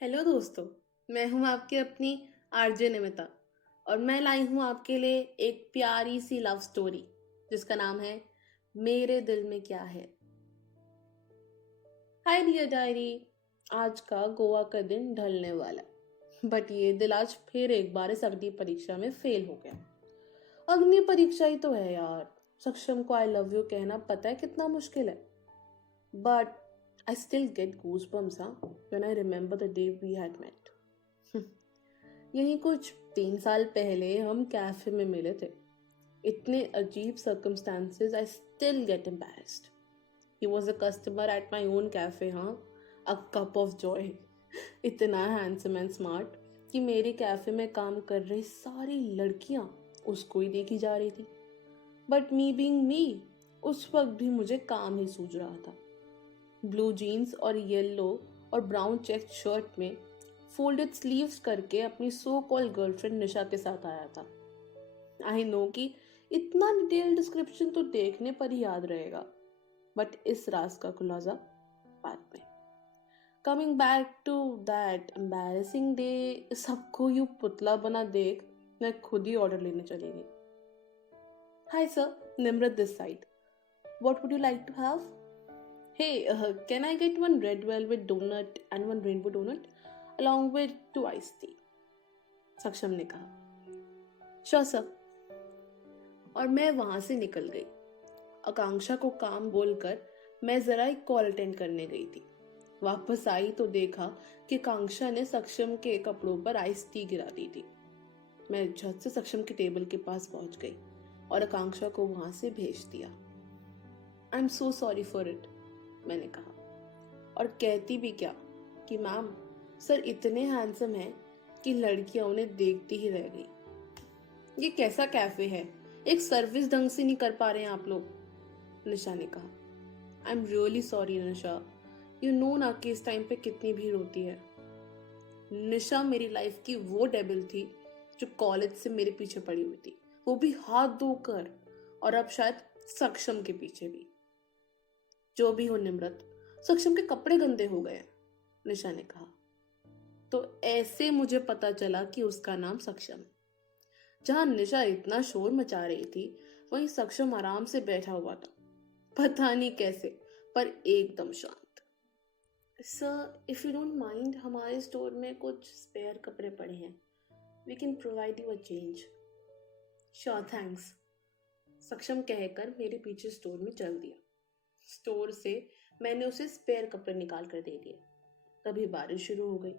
Hello दोस्तों। मैं हूं आपकी अपनी आरजे निमिता और मैं लाई हूं आपके लिए एक प्यारी सी लव स्टोरी जिसका नाम है मेरे दिल में क्या है। Hi dear diary. आज का गोवा का दिन ढलने वाला, बट ये दिल आज फिर एक बार इस अग्नि परीक्षा में फेल हो गया। अग्नि परीक्षा ही तो है यार। सक्षम को आई लव यू कहना पता है कितना मुश्किल है, but I still get goosebumps when I remember the day we had met. यही कुछ 3 साल पहले हम कैफे में मिले थे। इतने अजीब circumstances, I still gate embarrassed. He was a customer at my own cafe, हाँ, अ कप ऑफ जॉय। इतना हैंडसम एंड स्मार्ट कि मेरे कैफे में काम कर रही सारी लड़कियां उसको ही देखी जा रही थी। बट मी बीइंग मी, उस वक्त भी मुझे काम ही सूझ रहा था। ब्लू जीन्स और येलो और ब्राउन चेक शर्ट में फोल्डेड स्लीव्स करके अपनी सो कॉल गर्लफ्रेंड निशा के साथ आया था। आई नो कि इतना डिटेल डिस्क्रिप्शन तो देखने पर ही याद रहेगा, बट इस राज का खुलासा बाद में। Coming back to that embarrassing day, सबको यूं पुतला बना देख मैं खुद ही ऑर्डर लेने चली गई। Hi sir, Nimrat this side, what would you like to have? Hey, can I get one red velvet donut and one rainbow donut along with 2 iced tea? सक्षम ने कहा। Sure sir. और मैं वहां से निकल गई। आकांक्षा को काम बोलकर मैं जरा एक कॉल अटेंड करने गई थी। वापस आई तो देखा कि आकांक्षा ने सक्षम के कपड़ों पर आइस टी गिरा दी थी। मैं झट से सक्षम के टेबल के पास पहुंच गई और आकांक्षा को वहां से भेज दिया। I am so sorry for it, मैंने कहा। और कहती भी क्या कि मैम, सर इतने हैंडसम हैं कि लड़कियां उन्हें देखती ही रह गई। ये कैसा कैफे है, एक सर्विस ढंग से नहीं कर पा रहे हैं आप लोग, निशा ने कहा। I am really sorry Nisha, you know ना कि इस टाइम पे कितनी भीड़ होती है। निशा मेरी लाइफ की वो डेबिल थी जो कॉलेज से मेरे पीछे पड़ी हुई थी, वो भी हाथ धोकर, और अब शायद सक्षम के पीछे भी। जो भी हो निम्रत, सक्षम के कपड़े गंदे हो गए, निशा ने कहा। तो ऐसे मुझे पता चला कि उसका नाम सक्षम है। जहां निशा इतना शोर मचा रही थी, वहीं सक्षम आराम से बैठा हुआ था, पता नहीं कैसे, पर एकदम शांत। Sir, if you don't mind, हमारे स्टोर में कुछ स्पेयर कपड़े पड़े हैं, we can provide you a change. Sure, thanks, Saksham कहकर मेरे पीछे स्टोर में चल दिया। स्टोर से मैंने उसे स्पेयर कपड़े निकाल कर दे दिए। तभी बारिश शुरू हो गई।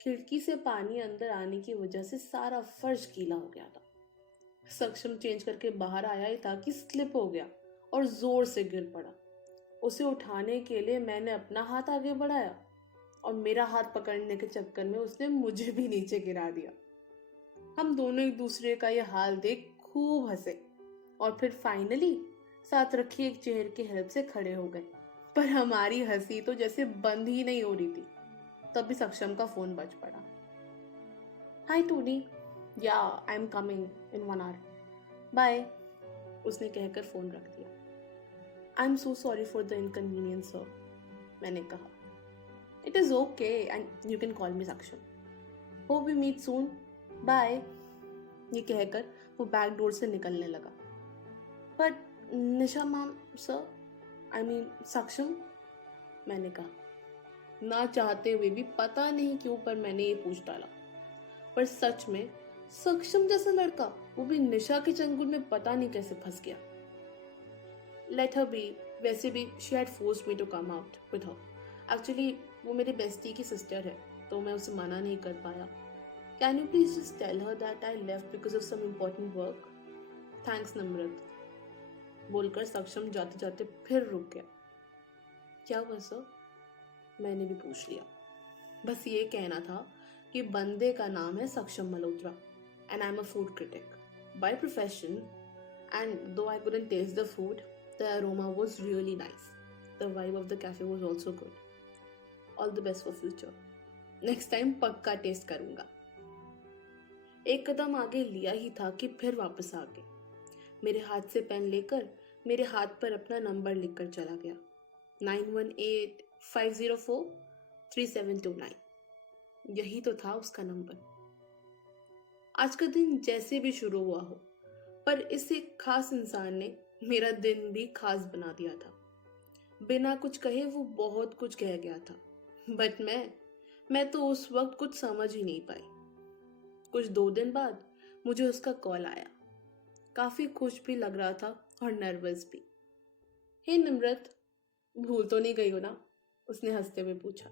खिड़की से पानी अंदर आने की वजह से सारा फर्श गीला हो गया था। सक्षम चेंज करके बाहर आया ही था कि स्लिप हो गया और जोर से गिर पड़ा। उसे उठाने के लिए मैंने अपना हाथ आगे बढ़ाया और मेरा हाथ पकड़ने के चक्कर में उसने मुझे भी नीचे गिरा दिया। हम दोनों एक दूसरे का यह हाल देख खूब हंसे और फिर फाइनली साथ रखी एक चेयर की हेल्प से खड़े हो गए। पर हमारी हंसी तो जैसे बंद ही नहीं हो रही थी। तभी सक्षम का फोन बज पड़ा। Hi Tony, yeah I am coming in 1 hour, bye, उसने कहकर फोन रख दिया। I am so sorry for the inconvenience sir, मैंने कहा। It is okay and you can call me Saksham, hope we meet soon, bye, ये कहकर वो back door से निकलने लगा। But Nisha ma'am sir, I mean Saksham, मैंने कहा। ना चाहते हुए भी पता नहीं क्यों पर मैंने ये पूछ डाला। पर सच में सक्षम जैसा लड़का, वो भी निशा के चंगुल में पता नहीं कैसे फंस गया। लेट हर बी, वैसे भी she had forced me to come out with her. Actually वो मेरी बेस्टी की सिस्टर है, तो मैं उसे मना नहीं कर पाया। Can you please just tell her that I left because of some important work? Thanks Namrat, बोलकर सक्षम जाते जाते फिर रुक गया। क्या हुआ सर, मैंने भी पूछ लिया। बस ये कहना था कि बंदे का नाम है Saksham Malhotra and I am a food critic by profession, and though I couldn't taste the food, the aroma was really nice, the vibe of the cafe was also good. All the best for future, next time पक्का taste करूंगा। एक कदम आगे लिया ही था कि फिर वापस आ गए। मेरे हाथ से पेन लेकर मेरे हाथ पर अपना नंबर लिखकर चला गया, 9185043729। यही तो था उसका नंबर। आज का दिन जैसे भी शुरू हुआ हो, पर इस एक खास इंसान ने मेरा दिन भी खास बना दिया था। बिना कुछ कहे वो बहुत कुछ कह गया था, बट मैं तो उस वक्त कुछ समझ ही नहीं पाई। कुछ 2 दिन बाद मुझे उसका कॉल आया। काफी खुश भी लग रहा था और नर्वस भी। हे निम्रत, भूल तो नहीं गई हो ना? उसने हंसते हुए पूछा।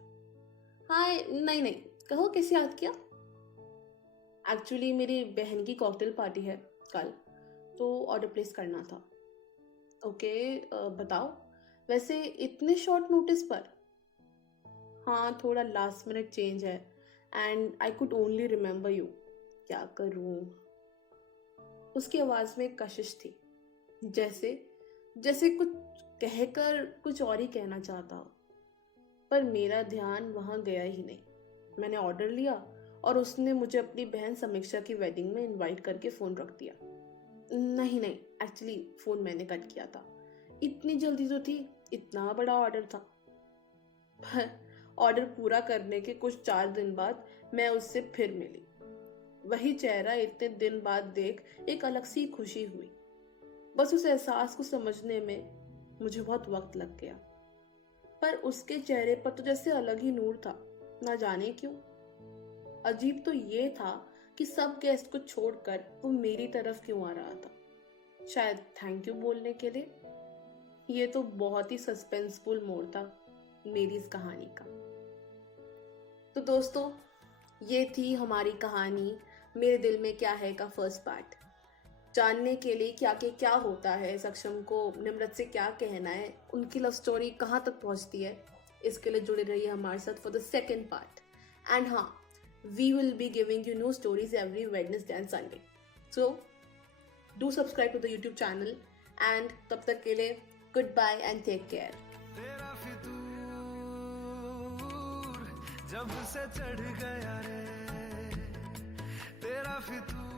हाय, नहीं नहीं, कहो कैसे याद किया? एक्चुअली मेरी बहन की कॉकटेल पार्टी है कल, तो ऑर्डर प्लेस करना था। ओके, बताओ। वैसे इतने शॉर्ट नोटिस पर? हाँ, थोड़ा लास्ट मिनट चेंज है and I could only remember you. क्या करूँ? उसकी आवाज में कशिश थी, जैसे जैसे कुछ कहकर कुछ और ही कहना चाहता हो। पर मेरा ध्यान वहां गया ही नहीं। मैंने ऑर्डर लिया और उसने मुझे अपनी बहन समीक्षा की वेडिंग में इनवाइट करके फोन रख दिया। नहीं नहीं, एक्चुअली फोन मैंने कट किया था। इतनी जल्दी तो थी, इतना बड़ा ऑर्डर था। पर ऑर्डर पूरा करने के कुछ 4 दिन बाद मैं उससे फिर मिली। वही चेहरा इतने दिन बाद देख एक अलग सी खुशी हुई। बस उस एहसास को समझने में मुझे बहुत वक्त लग गया। पर उसके चेहरे पर तो जैसे अलग ही नूर था, ना जाने क्यों। अजीब तो ये था कि सब गेस्ट को छोड़कर वो मेरी तरफ क्यों आ रहा था। शायद थैंक यू बोलने के लिए। ये तो बहुत ही सस्पेंसफुल मोड़ था मेरी इस कहानी का। तो दोस्तों, ये थी हमारी कहानी मेरे दिल में क्या है का फर्स्ट पार्ट। जानने के लिए क्या होता है, सक्षम को निम्रत से क्या कहना है, उनकी लव स्टोरी कहाँ तक पहुँचती है, इसके लिए जुड़े रहिए हमारे साथ for the second part. And हाँ, we will be giving you new stories every Wednesday and Sunday. So do subscribe to the YouTube channel and तब तक के लिए good bye and take care. तेरा फितूर जब से चढ़ गया रे, तेरा फितूर